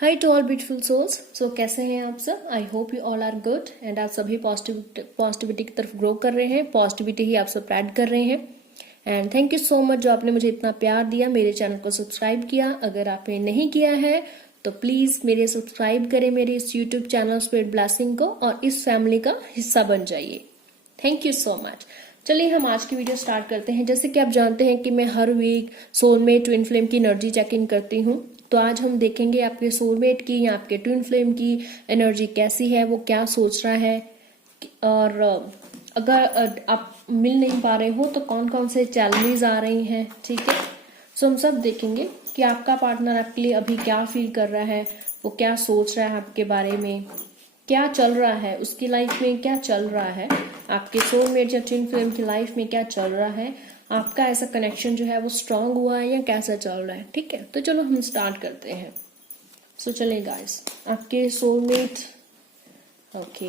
High to all beautiful souls. So कैसे हैं आप सब? I hope you all are good and आप सभी पॉजिटिविटी की तरफ ग्रो कर रहे हैं। पॉजिटिविटी ही आप सब स्प्रेड कर रहे हैं। And thank you so much जो आपने मुझे इतना प्यार दिया, मेरे चैनल को सब्सक्राइब किया। अगर आपने नहीं किया है तो प्लीज मेरे सब्सक्राइब करें मेरे इस यूट्यूब चैनल स्पिरिट ब्लेसिंग को और इस फैमिली का हिस्सा बन जाइए। Thank you so much. चलिए हम आज की वीडियो स्टार्ट करते हैं। जैसे कि आप जानते हैं कि मैं हर वीक सोलमेट ट्विन फ्लेम की एनर्जी चेक इन करती हूँ, तो आज हम देखेंगे आपके सोलमेट की या आपके ट्विन फ्लेम की एनर्जी कैसी है, वो क्या सोच रहा है, और अगर आप मिल नहीं पा रहे हो तो कौन कौन से चैलेंजेस आ रही हैं। ठीक है, सो हम सब देखेंगे कि आपका पार्टनर आपके लिए अभी क्या फील कर रहा है, वो क्या सोच रहा है आपके बारे में, क्या चल रहा है उसकी लाइफ में, क्या चल रहा है आपके सोलमेट या ट्विन फ्लेम की लाइफ में, क्या चल रहा है, आपका ऐसा कनेक्शन जो है वो स्ट्रांग हुआ है या कैसा चल रहा है। ठीक है, तो चलो हम स्टार्ट करते हैं। सो चलिए गाइस, आपके सोलमेट, ओके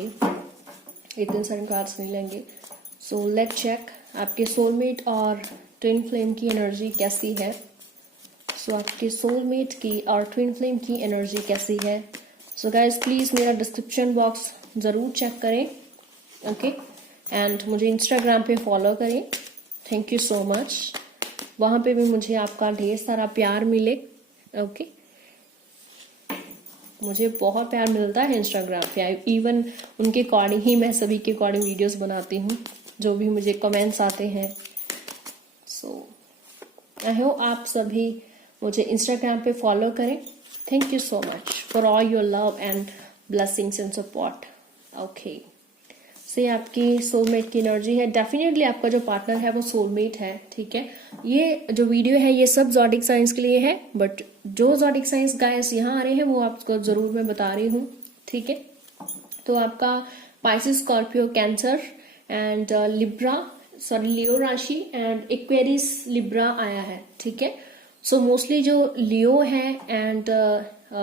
इतने सारे कार्ड्स नहीं लेंगे। सो लेट चेक आपके सोलमेट और ट्विन फ्लेम की एनर्जी कैसी है। सो आपके सोलमेट की और ट्विन फ्लेम की एनर्जी कैसी है। सो गाइस प्लीज मेरा डिस्क्रिप्शन बॉक्स जरूर चेक करें, ओके एंड मुझे इंस्टाग्राम पे फॉलो करें। थैंक यू सो मच, वहां पे भी मुझे आपका ढेर सारा प्यार मिले। ओके मुझे बहुत प्यार मिलता है इंस्टाग्राम पे, इवन उनके अकॉर्डिंग ही मैं सभी के अकॉर्डिंग वीडियोस बनाती हूँ, जो भी मुझे कमेंट्स आते हैं। सो आई होप आप सभी मुझे इंस्टाग्राम पे फॉलो करें। Thank you so much for all your love and blessings and support. Okay, से आपकी सोलमेट की एनर्जी है। डेफिनेटली आपका जो पार्टनर है वो सोलमेट है। ठीक है, ये जो वीडियो है ये सब ज़ोडिक साइंस के लिए है, बट जो ज़ोडिक साइंस गाइस यहाँ आ रहे हैं वो आपको जरूर मैं बता रही हूँ। ठीक है, तो आपका Pisces, Scorpio, Cancer and Libra, sorry Leo राशि एंड एक्वेरियस लिब्रा आया है। ठीक है, सो मोस्टली जो लियो है एंड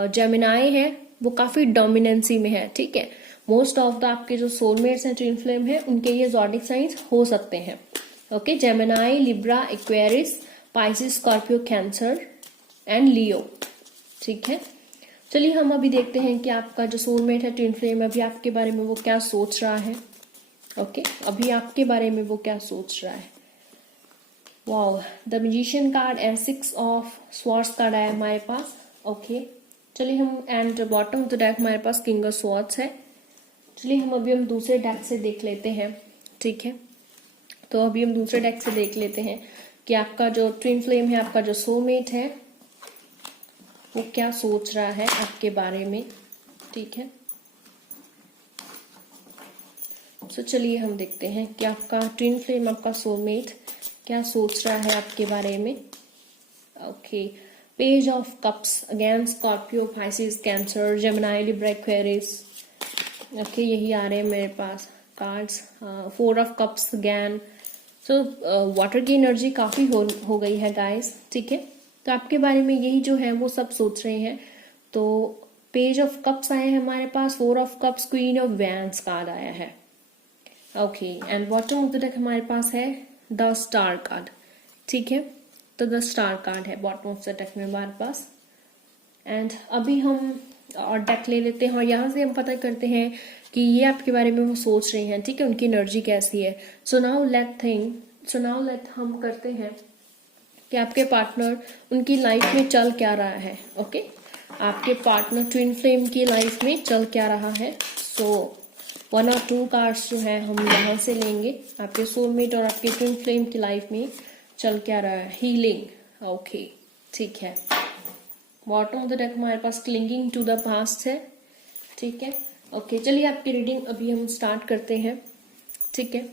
जेमिनाई है वो काफी डोमिनेंसी में है। ठीक है, मोस्ट ऑफ द आपके जो सोलमेट्स हैं ट्विन फ्लेम है उनके ये ज़ोडिक साइंस हो सकते हैं। Okay, Gemini, Libra, Aquarius, Pisces, Scorpio, Cancer and Leo. ठीक है, चलिए हम अभी देखते हैं कि आपका जो सोलमेट है ट्विन फ्लेम अभी आपके बारे में वो क्या सोच रहा है। ओके, अभी आपके बारे में वो क्या सोच रहा है। Wow, the magician card and 6 of swords card आया हमारे पास। ओके, चलिए हम and bottom of the deck हमारे पास किंग ऑफ स्वॉर्ड्स है। चलिए हम दूसरे डेक से देख लेते हैं। ठीक है, तो अभी हम दूसरे डेक से देख लेते हैं कि आपका जो ट्विन फ्लेम है, आपका जो सोलमेट है वो क्या सोच रहा है आपके बारे में। ठीक है, तो चलिए हम देखते हैं कि आपका ट्विन फ्लेम, आपका सोलमेट क्या सोच रहा है आपके बारे में। Okay, page of cups, again Scorpio, Pisces, Cancer, Gemini, Libra, Aquarius. Okay, यही आ रहे हैं मेरे पास cards. 4 of cups again. So water की एनर्जी काफी हो गई है गाइस। ठीक है, तो आपके बारे में यही जो है वो सब सोच रहे हैं। तो पेज ऑफ कप्स आए हैं हमारे पास, 4 of cups, queen of wands card आया है। Okay, and bottom of the deck हमारे पास है द स्टार कार्ड। ठीक है, तो द स्टार कार्ड है बॉटम ऑफ द डेक में हमारे पास। एंड अभी हम और डेक ले लेते हैं और यहाँ से हम पता करते हैं कि ये आपके बारे में वो सोच रहे हैं। ठीक है, उनकी एनर्जी कैसी है। सो नाउ लेट हम करते हैं कि आपके पार्टनर उनकी लाइफ में चल क्या रहा है। ओके, आपके पार्टनर ट्विन फ्लेम की लाइफ में चल क्या रहा है। सो 1 और 2 कार्ड्स जो है हम यहाँ से लेंगे। आपके सोलमेट और आपके ट्विन फ्लेम की लाइफ में चल क्या रहा है। हीलिंग। ओके, ठीक है, बॉटम ऑफ द डेक हमारे पास क्लिंगिंग टू द पास्ट है। ठीक है, ओके चलिए आपकी रीडिंग अभी हम स्टार्ट करते हैं। ठीक है,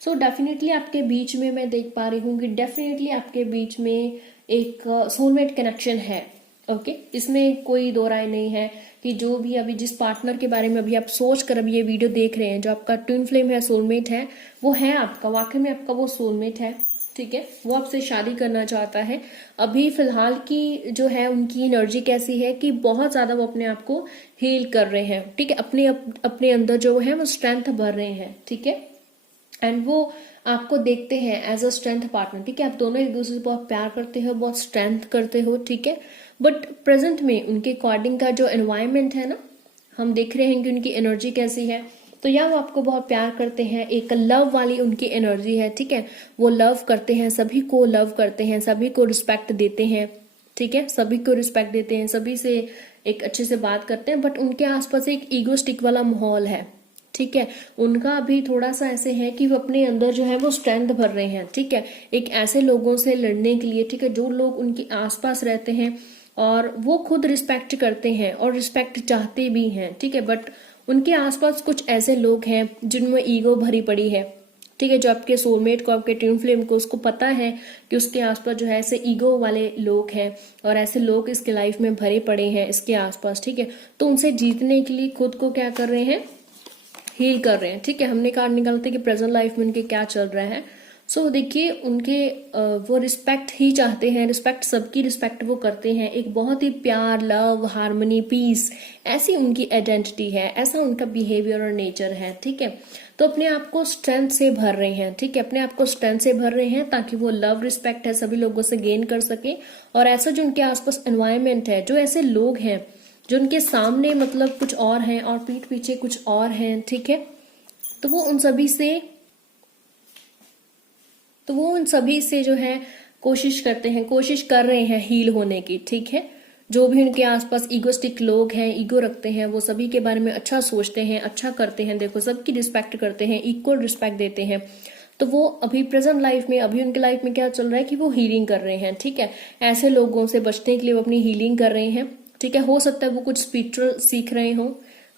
सो डेफिनेटली आपके बीच में मैं देख पा रही हूँ कि डेफिनेटली आपके बीच में एक सोलमेट कनेक्शन है। ओके, इसमें कोई दो राय नहीं है कि जो भी अभी जिस पार्टनर के बारे में अभी आप सोच कर अभी ये वीडियो देख रहे हैं, जो आपका ट्विन फ्लेम है, सोलमेट है, वो है आपका, वाकई में आपका वो सोलमेट है। ठीक है, वो आपसे शादी करना चाहता है। अभी फिलहाल की जो है उनकी एनर्जी कैसी है कि बहुत ज्यादा वो अपने आप को हील कर रहे हैं। ठीक है, अपने अंदर जो है वो स्ट्रेंथ भर रहे हैं। ठीक है, एंड वो आपको देखते हैं एज अ स्ट्रेंथ पार्टनर, ठीक है। आप दोनों एक दूसरे से बहुत प्यार करते हो, बहुत स्ट्रेंथ करते हो, ठीक है। बट प्रेजेंट में उनके अकॉर्डिंग का जो एनवायरमेंट है ना, हम देख रहे हैं कि उनकी एनर्जी कैसी है। तो या वो आपको बहुत प्यार करते हैं, एक लव वाली उनकी एनर्जी है, ठीक है। वो लव करते हैं, सभी को लव करते हैं, सभी को रिस्पेक्ट देते हैं, ठीक है। सभी को रिस्पेक्ट देते हैं, सभी से एक अच्छे से बात करते हैं। बट उनके आसपास एक ईगोस्टिक वाला माहौल है, ठीक है। उनका अभी थोड़ा सा ऐसे है कि वो अपने अंदर जो है वो स्ट्रेंथ भर रहे हैं, ठीक है, एक ऐसे लोगों से लड़ने के लिए, ठीक है, जो लोग उनके आसपास रहते हैं और वो खुद रिस्पेक्ट करते हैं और रिस्पेक्ट चाहते भी हैं, ठीक है। बट उनके आसपास कुछ ऐसे लोग हैं जिनमें ईगो भरी पड़ी है, ठीक है। जो आपके सोलमेट को, आपके ट्विन फ्लेम को, उसको पता है कि उसके आसपास जो है ऐसे ईगो वाले लोग हैं और ऐसे लोग इसके लाइफ में भरे पड़े हैं इसके आसपास, ठीक है। तो उनसे जीतने के लिए खुद को क्या कर रहे हैं, हील कर रहे हैं, ठीक है। हमने कार्ड निकालते कि प्रेजेंट लाइफ में उनके क्या चल रहा है। सो देखिए उनके वो रिस्पेक्ट ही चाहते हैं, रिस्पेक्ट, सबकी रिस्पेक्ट वो करते हैं। एक बहुत ही प्यार, लव, हार्मनी, पीस, ऐसी उनकी आइडेंटिटी है, ऐसा उनका बिहेवियर और नेचर है, ठीक है। तो अपने आप को स्ट्रेंथ से भर रहे हैं, ठीक है, अपने आप को स्ट्रेंथ से भर रहे हैं ताकि वो लव, रिस्पेक्ट है सभी लोगों से गेन कर सके। और ऐसा जो उनके आसपास एनवायरमेंट है, जो ऐसे लोग हैं जो उनके सामने मतलब कुछ और हैं और पीठ पीछे कुछ और हैं, ठीक है। तो वो उन सभी से जो है कोशिश कर रहे हैं हील होने की, ठीक है। जो भी उनके आसपास ईगोस्टिक लोग हैं, ईगो रखते हैं, वो सभी के बारे में अच्छा सोचते हैं, अच्छा करते हैं, देखो सबकी रिस्पेक्ट करते हैं, इक्वल रिस्पेक्ट देते हैं। तो वो अभी प्रेजेंट लाइफ में, अभी उनके लाइफ में क्या चल रहा है कि वो हीलिंग कर रहे हैं, ठीक है। ऐसे लोगों से बचने के लिए वो अपनी हीलिंग कर रहे हैं, ठीक है। हो सकता है वो कुछ स्पिरिचुअल सीख रहे हो,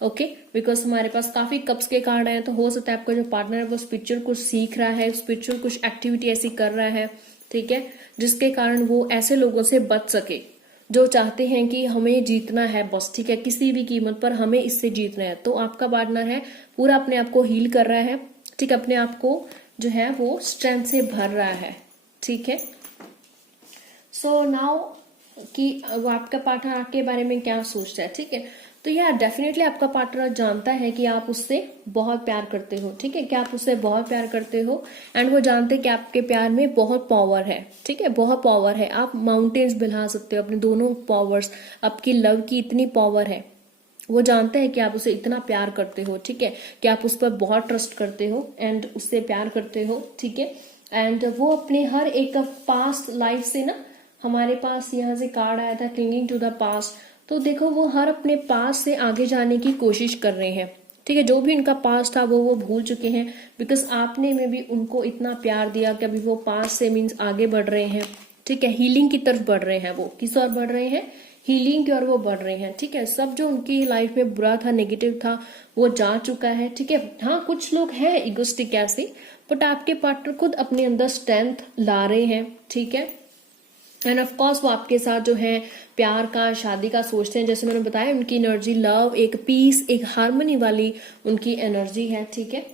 ओके, बिकॉज हमारे पास काफी कप्स के कार्ड हैं। तो हो सकता है आपका जो पार्टनर है वो स्पिरिचुअल कुछ सीख रहा है, स्पिरिचुअल कुछ एक्टिविटी ऐसी कर रहा है, ठीक है, जिसके कारण वो ऐसे लोगों से बच सके जो चाहते हैं कि हमें जीतना है बस, ठीक है, किसी भी कीमत पर हमें इससे जीतना है। तो आपका पार्टनर है पूरा अपने आप को हील कर रहा है, ठीक, अपने आप को जो है वो स्ट्रेंथ से भर रहा है, ठीक है। सो नाउ कि वो आपका पार्टनर आपके बारे में क्या सोचता है, ठीक है। तो यार डेफिनेटली आपका पार्टनर जानता है कि आप उससे बहुत प्यार करते हो, ठीक है, कि आप उससे बहुत प्यार करते हो। एंड वो जानते हैं कि आपके प्यार में बहुत पावर है, ठीक है, बहुत पावर है। आप माउंटेन्स हिला सकते हो अपने दोनों पावर्स, आपकी लव की इतनी पावर है। वो जानते हैं कि आप उसे इतना प्यार करते हो, ठीक है, कि आप उस पर बहुत ट्रस्ट करते हो एंड उससे प्यार करते हो, ठीक है। एंड वो अपने हर एक पास्ट लाइफ से ना, हमारे पास यहाँ से कार्ड आया था क्लिंगिंग टू द पास्ट। तो देखो वो हर अपने पास से आगे जाने की कोशिश कर रहे हैं, ठीक है। जो भी उनका पास था वो भूल चुके हैं, बिकॉज आपने में भी उनको इतना प्यार दिया कि अभी वो पास से मीन्स आगे बढ़ रहे हैं, ठीक है, हीलिंग की तरफ बढ़ रहे हैं। वो किस ओर बढ़ रहे हैं, हीलिंग की ओर वो बढ़ रहे हैं, ठीक है। सब जो उनकी लाइफ में बुरा था, नेगेटिव था, वो जा चुका है, ठीक है। हाँ कुछ लोग हैं इगोस्टिक ऐसे, बट आपके पार्टनर खुद अपने अंदर स्ट्रेंथ ला रहे हैं, ठीक है। एंड ऑफ कोर्स वो आपके साथ जो है प्यार का, शादी का सोचते हैं। जैसे मैंने बताया उनकी एनर्जी लव, एक पीस, एक हार्मनी वाली उनकी एनर्जी है, ठीक है।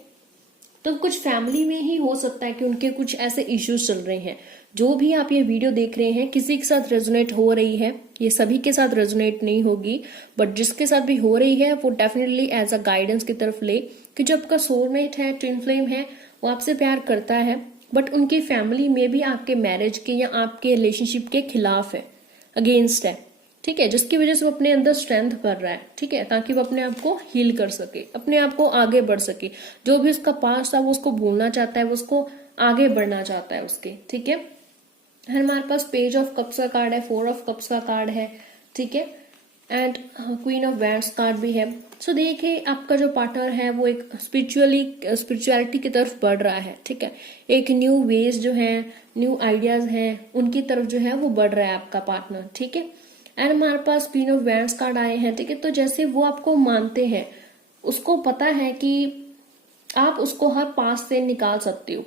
तो कुछ फैमिली में ही हो सकता है कि उनके कुछ ऐसे इश्यूज चल रहे हैं। जो भी आप ये वीडियो देख रहे हैं किसी के साथ रेजोनेट हो रही है, ये सभी के साथ रेजोनेट नहीं होगी, बट जिसके साथ भी हो रही है वो डेफिनेटली एज अ गाइडेंस की तरफ ले कि जो आपका सोलमेट है, ट्विन फ्लेम है, वो आपसे प्यार करता है, बट उनकी फैमिली में भी आपके मैरिज के या आपके रिलेशनशिप के खिलाफ है, अगेंस्ट है, ठीक है, जिसकी वजह से वो अपने अंदर स्ट्रेंथ भर रहा है, ठीक है, ताकि वो अपने आप को हील कर सके, अपने आप को आगे बढ़ सके। जो भी उसका पास्ट था वो उसको भूलना चाहता है, वो उसको आगे बढ़ना चाहता है उसके, ठीक है। हमारे पास पेज ऑफ कप्स का कार्ड है, 4 ऑफ कप्स का कार्ड है, ठीक है, and queen of wands card भी है। सो देखिए आपका जो पार्टनर है वो एक स्पिरिचुअलिटी की तरफ बढ़ रहा है, ठीक है, एक न्यू वेज जो है, न्यू आइडियाज हैं, उनकी तरफ जो है वो बढ़ रहा है आपका पार्टनर, ठीक है। एंड हमारे पास क्वीन ऑफ वैंड्स कार्ड आए हैं, ठीक है। तो जैसे वो आपको मानते हैं, उसको पता है कि आप उसको हर पास से निकाल सकते हो,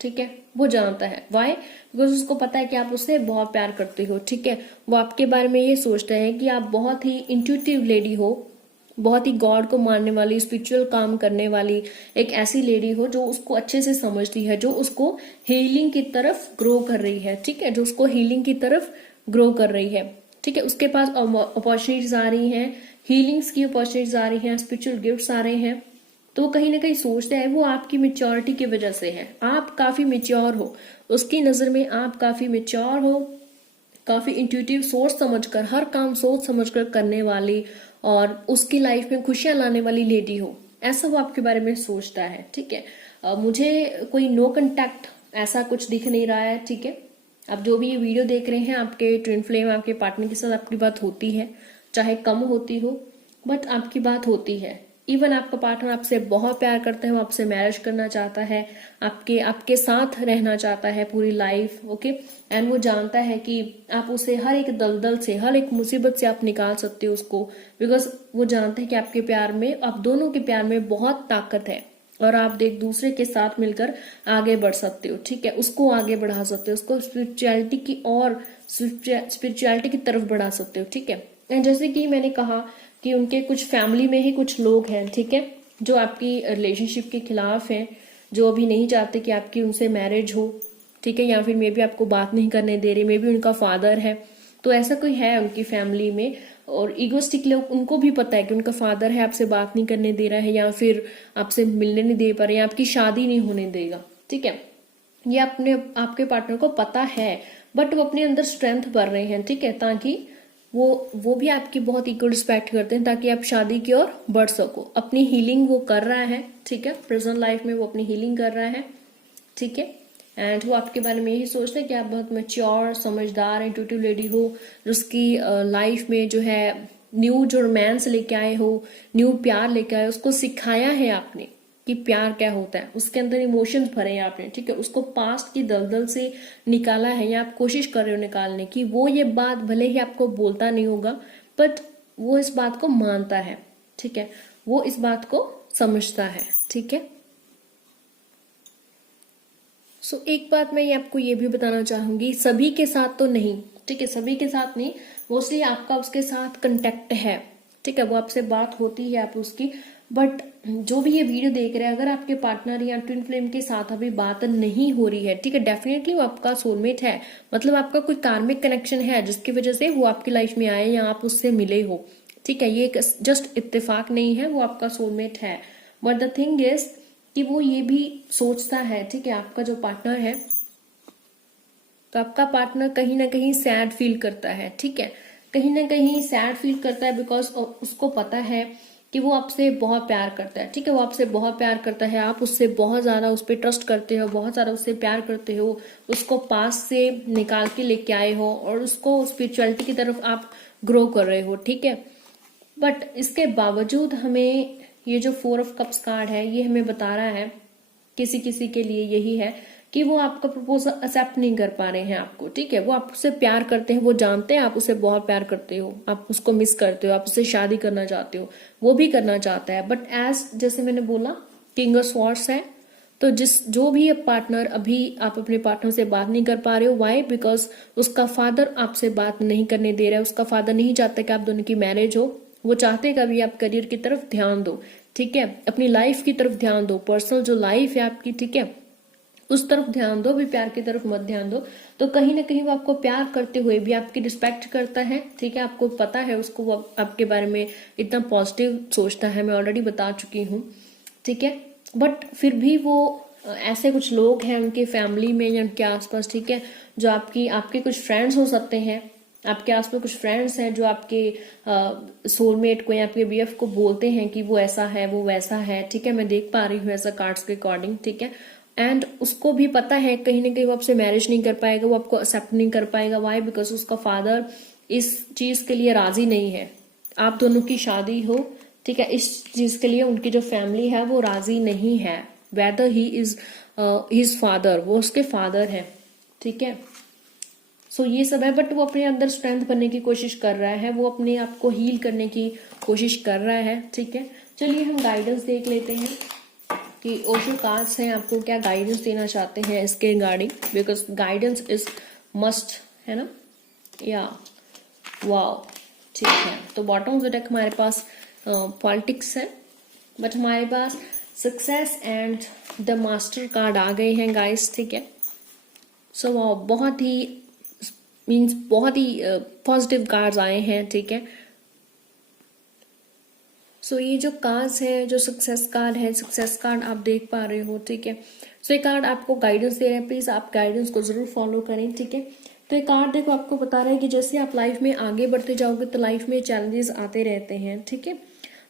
ठीक है, वो जानता है। वाई? बिकॉज उसको पता है कि आप उससे बहुत प्यार करते हो, ठीक है। वो आपके बारे में ये सोचता है कि आप बहुत ही इंट्यूटिव लेडी हो, बहुत ही गॉड को मानने वाली, स्पिरिचुअल काम करने वाली एक ऐसी लेडी हो जो उसको अच्छे से समझती है, जो उसको हीलिंग की तरफ ग्रो कर रही है, ठीक है, जो उसको हीलिंग की तरफ ग्रो कर रही है, ठीक है। उसके पास अपॉर्चुनिटीज आ रही हैं, हीलिंग्स की अपॉर्चुनिटीज आ रही हैं, स्पिरिचुअल गिफ्ट्स आ रहे हैं, तो वो कहीं ना कहीं सोचता है वो आपकी मेच्योरिटी की वजह से है। आप काफी मेच्योर हो, उसकी नजर में आप काफी मेच्योर हो, काफी इंट्यूटिव, सोच समझकर हर काम सोच समझकर करने वाली और उसकी लाइफ में खुशियां लाने वाली लेडी हो, ऐसा वो आपके बारे में सोचता है। ठीक है, मुझे कोई नो कांटेक्ट ऐसा कुछ दिख नहीं रहा है। ठीक है, आप जो भी ये वीडियो देख रहे हैं, आपके ट्विन फ्लेम, आपके पार्टनर के साथ आपकी बात होती है, चाहे कम होती हो बट आपकी बात होती है। इवन आपका पार्टनर आपसे बहुत प्यार करता है, वो आपसे मैरिज करना चाहता है, आपके आपके साथ रहना चाहता है पूरी लाइफ। ओके, एंड वो जानता है कि आप उसे हर एक दलदल से, हर एक मुसीबत से आप निकाल सकते हो उसको, बिकॉज वो जानते हैं कि आपके प्यार में, आप दोनों के प्यार में बहुत ताकत है और आप एक दूसरे के साथ मिलकर आगे बढ़ सकते हो। ठीक है, उसको आगे बढ़ा सकते हो, उसको स्पिरिचुअलिटी की और स्पिरिचुअलिटी की तरफ बढ़ा सकते हो। ठीक है, एंड जैसे कि मैंने कहा कि उनके कुछ फैमिली में ही कुछ लोग हैं, ठीक है, जो आपकी रिलेशनशिप के खिलाफ हैं, जो अभी नहीं चाहते कि आपकी उनसे मैरिज हो। ठीक है, या फिर मे बी आपको बात नहीं करने दे रहे, मे बी उनका फादर है, तो ऐसा कोई है उनकी फैमिली में। और इगोस्टिक लोग, उनको भी पता है कि उनका फादर है, आपसे बात नहीं करने दे रहा है, या फिर आपसे मिलने नहीं दे पा रहे, या आपकी शादी नहीं होने देगा। ठीक है, ये अपने आपके पार्टनर को पता है, बट वो अपने अंदर स्ट्रेंथ भर रहे हैं। ठीक है, ताकि वो भी आपकी बहुत इक्वल रिस्पेक्ट करते हैं, ताकि आप शादी की ओर बढ़ सको। अपनी हीलिंग वो कर रहा है। ठीक है, प्रेजेंट लाइफ में वो अपनी हीलिंग कर रहा है। ठीक है, एंड वो आपके बारे में यही सोचते हैं कि आप बहुत मैच्योर, समझदार, इंट्यूटिव लेडी हो, जिसकी लाइफ में जो है न्यू जो रोमांस लेके आए हो, न्यू प्यार लेके आए, उसको सिखाया है आपने कि प्यार क्या होता है, उसके अंदर इमोशंस भरे हैं आपने। ठीक है, उसको पास्ट की दलदल से निकाला है, या आप कोशिश कर रहे हो निकालने की। वो ये बात भले ही आपको बोलता नहीं होगा, बट वो इस बात को मानता है। ठीक है, वो इस बात को समझता है। ठीक है, सो एक बात मैं आपको ये भी बताना चाहूंगी, सभी के साथ तो नहीं। ठीक है, सभी के साथ नहीं, मोस्टली आपका उसके साथ कंटेक्ट है। ठीक है, वो आपसे बात होती है आप उसकी, बट जो भी ये वीडियो देख रहे हैं, अगर आपके पार्टनर या ट्विन फ्लेम के साथ अभी बात नहीं हो रही है, ठीक है, डेफिनेटली वो आपका सोलमेट है। मतलब आपका कोई कार्मिक कनेक्शन है जिसकी वजह से वो आपकी लाइफ में आए या आप उससे मिले हो। ठीक है, ये एक जस्ट इत्तेफाक नहीं है, वो आपका सोलमेट है। बट द थिंग इज कि वो ये भी सोचता है, ठीक है, आपका जो पार्टनर है, तो आपका पार्टनर कहीं ना कहीं सैड फील करता है। ठीक है, कहीं ना कहीं सैड फील करता है, बिकॉज उसको पता है कि वो आपसे बहुत प्यार करता है। ठीक है, वो आपसे बहुत प्यार करता है, आप उससे बहुत ज्यादा उस पर ट्रस्ट करते हो, बहुत ज्यादा उससे प्यार करते हो, उसको पास से निकाल के लेके आए हो और उसको स्पिरिचुअलिटी की तरफ आप ग्रो कर रहे हो। ठीक है, बट इसके बावजूद हमें ये जो 4 ऑफ कप्स कार्ड है, ये हमें बता रहा है, किसी किसी के लिए यही है कि वो आपका प्रपोजल एक्सेप्ट नहीं कर पा रहे हैं आपको। ठीक है, वो आपसे प्यार करते हैं, वो जानते हैं आप उसे बहुत प्यार करते हो, आप उसको मिस करते हो, आप उससे शादी करना चाहते हो, वो भी करना चाहता है, बट एज जैसे मैंने बोला किंग ऑफ स्वॉर्ड्स है, तो जो भी पार्टनर, अभी आप अपने पार्टनर से बात नहीं कर पा रहे हो, वाई? बिकॉज उसका फादर आपसे बात नहीं करने दे रहा है, उसका फादर नहीं चाहता कि आप दोनों की मैरिज हो, वो चाहते हैं कि अभी आप करियर की तरफ ध्यान दो। ठीक है, अपनी लाइफ की तरफ ध्यान दो, पर्सनल जो लाइफ है आपकी, ठीक है, उस तरफ ध्यान दो, भी प्यार की तरफ मत ध्यान दो। तो कहीं ना कहीं वो आपको प्यार करते हुए भी आपकी रिस्पेक्ट करता है। ठीक है, आपको पता है उसको, वो आपके बारे में इतना पॉजिटिव सोचता है, मैं ऑलरेडी बता चुकी हूँ। ठीक है, बट फिर भी वो ऐसे कुछ लोग हैं उनके फैमिली में या उनके आसपास, ठीक है, जो आपके कुछ फ्रेंड्स हो सकते हैं, आपके आसपास कुछ फ्रेंड्स हैं जो आपके सोलमेट को या आपके बीएफ को बोलते हैं कि वो ऐसा है, वो वैसा है। ठीक है, मैं देख पा रही हूँ ऐसा कार्ड्स के अकॉर्डिंग। ठीक है, एंड उसको भी पता है कहीं ना कहीं वो आपसे मैरिज नहीं कर पाएगा, वो आपको एक्सेप्ट नहीं कर पाएगा। वाई? बिकॉज उसका फादर इस चीज के लिए राजी नहीं है, आप दोनों की शादी हो। ठीक है, इस चीज के लिए उनकी जो फैमिली है वो राजी नहीं है, weather he is his father, वो उसके फादर है। ठीक है, सो ये सब है, बट वो अपने अंदर स्ट्रेंथ बनने की कोशिश कर रहा है, वो अपने आप को हील करने की कोशिश कर रहा है। ठीक है, चलिए हम गाइडेंस देख लेते हैं कि ओशो कार्ड्स हैं आपको क्या गाइडेंस देना चाहते हैं इसके regarding, because guidance is must, है ना, या वाओ। ठीक है, तो बॉटम ऑफ द डेक हमारे पास पॉलिटिक्स है, बट हमारे पास success and the master card आ गए हैं गाइस। ठीक है, सो वाओ, बहुत ही पॉजिटिव कार्ड्स आए हैं। ठीक है, सो ये जो कार्ड्स है, जो सक्सेस कार्ड है, सक्सेस कार्ड आप देख पा रहे हो, ठीक है। सो ये कार्ड आपको गाइडेंस दे रहे हैं, प्लीज आप गाइडेंस को जरूर फॉलो करें, ठीक है। तो ये कार्ड देखो आपको बता रहा है कि जैसे आप लाइफ में आगे बढ़ते जाओगे तो लाइफ में चैलेंजेस आते रहते हैं, ठीक है।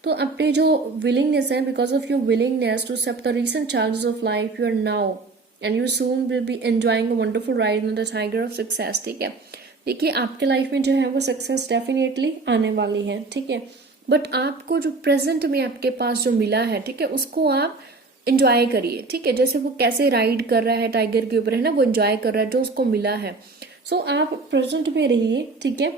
तो अपने जो विलिंगनेस है, because of your willingness to accept the recent challenges of life, you are now and you soon will be enjoying a wonderful ride in the tiger of success, ठीक है। देखिए आपके लाइफ में जो है वो सक्सेस डेफिनेटली आने वाली है, ठीक है। बट आपको जो प्रेजेंट में आपके पास जो मिला है, ठीक है, उसको आप एंजॉय करिए, ठीक है। जैसे वो कैसे राइड कर रहा है टाइगर के ऊपर, है ना, वो एंजॉय कर रहा है जो उसको मिला है। सो आप प्रेजेंट में रहिए, ठीक है।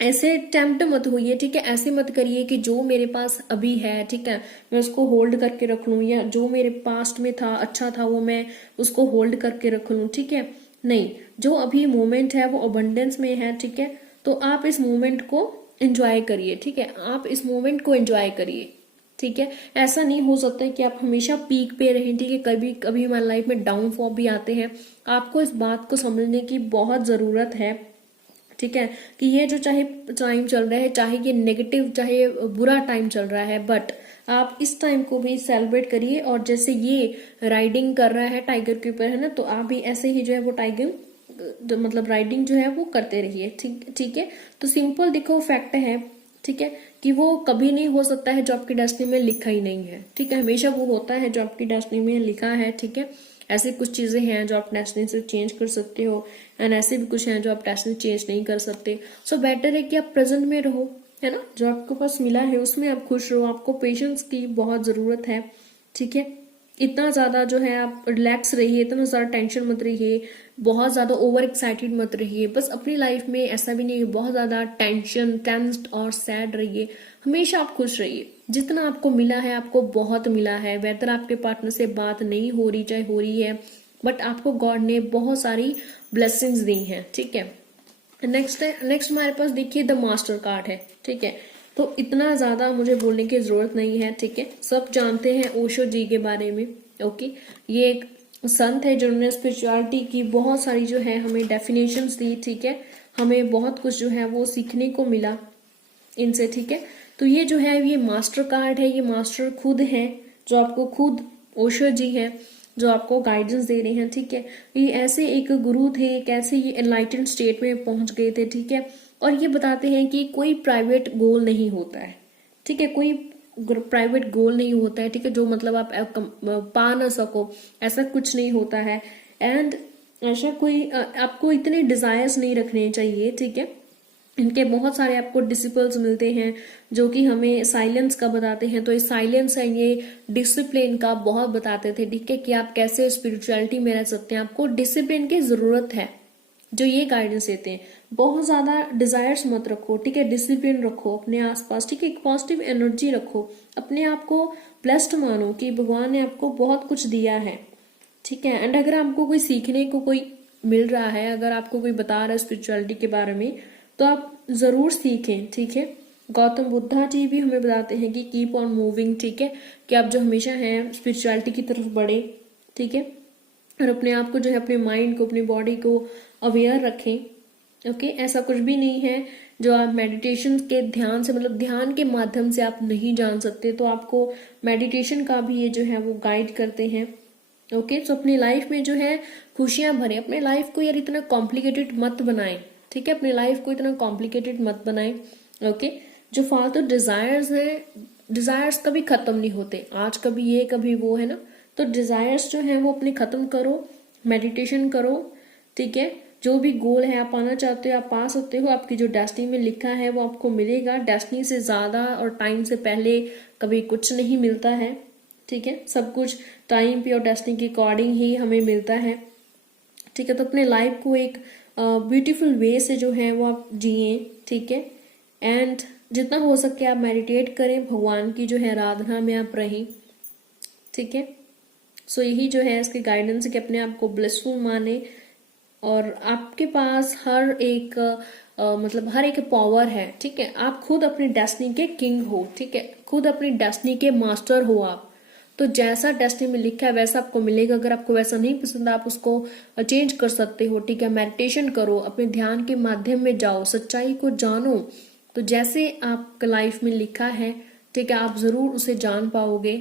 ऐसे टेम्प्ट मत होइए, ठीक है। ऐसे मत करिए कि जो मेरे पास अभी है, ठीक है, मैं उसको होल्ड करके रख लूं, या जो मेरे पास्ट में था अच्छा था वो मैं उसको होल्ड करके रख लूं, ठीक है। नहीं, जो अभी मोमेंट है वो अबंडेंस में है, ठीक है। तो आप इस मोमेंट को एंजॉय करिए, ठीक है। आप इस मोमेंट को एंजॉय करिए, ठीक है। ऐसा नहीं हो सकता है कि आप हमेशा पीक पे रहें, ठीक है। कभी कभी हमारी लाइफ में डाउनफॉल भी आते हैं। आपको इस बात को समझने की बहुत जरूरत है, ठीक है, कि ये जो चाहे टाइम चल रहा है, चाहे ये नेगेटिव चाहे बुरा टाइम चल रहा है, बट आप इस टाइम को भी सेलिब्रेट करिए। और जैसे ये राइडिंग कर रहा है टाइगर के ऊपर, है ना, तो आप भी ऐसे ही जो है वो टाइगर मतलब राइडिंग जो है वो करते रहिए, ठीक है। तो सिंपल देखो फैक्ट है, ठीक है, कि वो कभी नहीं हो सकता है जो आपकी डेस्टिनी में लिखा ही नहीं है, ठीक है। हमेशा वो होता है जो आपकी डेस्टिनी में लिखा है, ठीक है। ऐसी कुछ चीजें हैं जो आप डेस्टिनी से चेंज कर सकते हो, एंड ऐसे भी कुछ हैं जो आप डेस्टिनी चेंज नहीं कर सकते। सो बेटर है कि आप प्रेजेंट में रहो, है ना, जो आपके पास मिला है उसमें आप खुश रहो। आपको पेशेंस की बहुत जरूरत है, ठीक है। इतना ज्यादा जो है आप रिलैक्स रहिए, इतना ज्यादा टेंशन मत रहिए, बहुत ज्यादा ओवर एक्साइटेड मत रहिए। बस अपनी लाइफ में ऐसा भी नहीं बहुत ज्यादा टेंशन टेंस्ड और सैड रहिए। हमेशा आप खुश रहिए। जितना आपको मिला है आपको बहुत मिला है। वेदर आपके पार्टनर से बात नहीं हो रही चाहे हो रही है, बट आपको गॉड ने बहुत सारी ब्लेसिंग्स दी हैं, ठीक है। नेक्स्ट हमारे पास देखिए द मास्टर कार्ड है, ठीक है। तो इतना ज्यादा मुझे बोलने की जरूरत नहीं है, ठीक है। सब जानते हैं ओशो जी के बारे में, ओके। ये एक संत है जिन्होंने स्पिरिचुअलिटी की बहुत सारी जो है हमें डेफिनेशंस दी, ठीक है। हमें बहुत कुछ जो है वो सीखने को मिला इनसे, ठीक है। तो ये जो है ये मास्टर कार्ड है, ये मास्टर खुद है जो आपको खुद ओशो जी है जो आपको गाइडेंस दे रहे हैं, ठीक है। ये ऐसे एक गुरु थे, कैसे ये एनलाइटेंड स्टेट में पहुंच गए थे, ठीक है। और ये बताते हैं कि कोई प्राइवेट गोल नहीं होता है, ठीक है। कोई प्राइवेट गोल नहीं होता है, ठीक है, जो मतलब आप पा ना सको, ऐसा कुछ नहीं होता है। एंड ऐसा कोई आपको इतने डिजायर्स नहीं रखने चाहिए, ठीक है। इनके बहुत सारे आपको डिसिपल्स मिलते हैं जो कि हमें साइलेंस का बताते हैं। तो ये साइलेंस है, ये डिसिप्लिन का बहुत बताते थे, ठीक है, कि आप कैसे स्पिरिचुअलिटी में रह सकते हैं। आपको डिसिप्लिन की जरूरत है, जो ये गाइडेंस देते हैं। बहुत ज्यादा डिजायर्स मत रखो, ठीक है, डिसिप्लिन रखो अपने आसपास, ठीक है। एक पॉजिटिव एनर्जी रखो, अपने आप को ब्लेस्ड मानो कि भगवान ने आपको बहुत कुछ दिया है, ठीक है। एंड अगर आपको कोई सीखने को कोई मिल रहा है, अगर आपको कोई बता रहा है स्पिरिचुअलिटी के बारे में, तो आप जरूर सीखें, ठीक है। गौतम बुद्धा जी भी हमें बताते हैं कि कीप ऑन मूविंग, ठीक है, कि आप जो हमेशा हैं स्पिरिचुअलिटी की तरफ बढ़े, ठीक है। और अपने आप को जो है अपने माइंड को अपनी बॉडी को अवेयर रखें, ओके। ऐसा कुछ भी नहीं है जो आप मेडिटेशन के ध्यान से मतलब ध्यान के माध्यम से आप नहीं जान सकते। तो आपको मेडिटेशन का भी ये जो है वो गाइड करते हैं, ओके। तो अपनी लाइफ में जो है खुशियां भरे, अपने लाइफ को यार इतना कॉम्प्लिकेटेड मत बनाएं, ठीक है। अपनी लाइफ को इतना कॉम्प्लिकेटेड मत बनाएं, ओके। जो फालतू डिजायर्स हैं, डिजायर्स कभी खत्म नहीं होते, आज कभी ये कभी वो, है ना। तो डिजायर्स जो है वो अपने खत्म करो, मेडिटेशन करो, ठीक है। जो भी गोल है आप पाना चाहते हो आप पा सकते हो। आपकी जो डेस्टिनी में लिखा है वो आपको मिलेगा। डेस्टिनी से ज्यादा और टाइम से पहले कभी कुछ नहीं मिलता है, ठीक है। सब कुछ टाइम पे और डेस्टिनी के अकॉर्डिंग ही हमें मिलता है, ठीक है। तो अपने लाइफ को एक ब्यूटीफुल वे से जो है वो आप जिए, ठीक है। एंड जितना हो सके आप मेडिटेट करें, भगवान की जो है आराधना में आप रहें, ठीक है। सो यही जो है इसके गाइडेंस है कि अपने आप को ब्लेसफुल माने। और आपके पास हर एक मतलब हर एक पावर है, ठीक है। आप खुद अपनी डेस्टिनी के किंग हो, ठीक है, खुद अपनी डेस्टिनी के मास्टर हो आप। तो जैसा डेस्टिनी में लिखा है वैसा आपको मिलेगा। अगर आपको वैसा नहीं पसंद आप उसको चेंज कर सकते हो, ठीक है। मेडिटेशन करो, अपने ध्यान के माध्यम में जाओ, सच्चाई को जानो। तो जैसे आपका लाइफ में लिखा है, ठीक है, आप जरूर उसे जान पाओगे।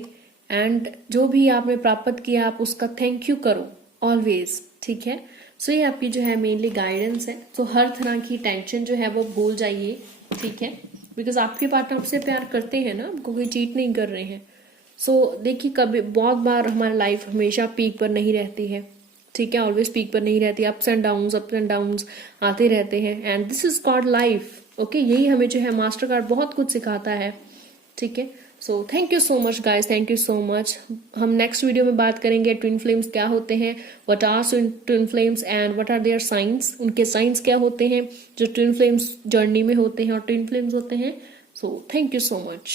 एंड जो भी आपने प्राप्त किया आप उसका थैंक यू करो ऑलवेज, ठीक है। सो ये आपकी जो है मेनली गाइडेंस है। तो हर तरह की टेंशन जो है वो भूल जाइए, ठीक है, बिकॉज आपके पार्टनर आपसे प्यार करते हैं ना, आपको कोई चीट नहीं कर रहे हैं। सो देखिए, कभी बहुत बार हमारी लाइफ हमेशा पीक पर नहीं रहती है, ठीक है, ऑलवेज पीक पर नहीं रहती, अप्स एंड डाउन्स आते रहते हैं, and this is called life. Okay, यही हमें जो है मास्टर कार्ड बहुत कुछ सिखाता है, ठीक है। So thank you so much guys, thank you so much. हम नेक्स्ट वीडियो में बात करेंगे ट्विन फ्लेम्स क्या होते हैं, what are twin flames and what are their science, उनके साइंस क्या होते हैं जो ट्विन फ्लेम्स जर्नी में होते हैं और ट्विन फ्लेम्स होते हैं। सो थैंक यू सो मच।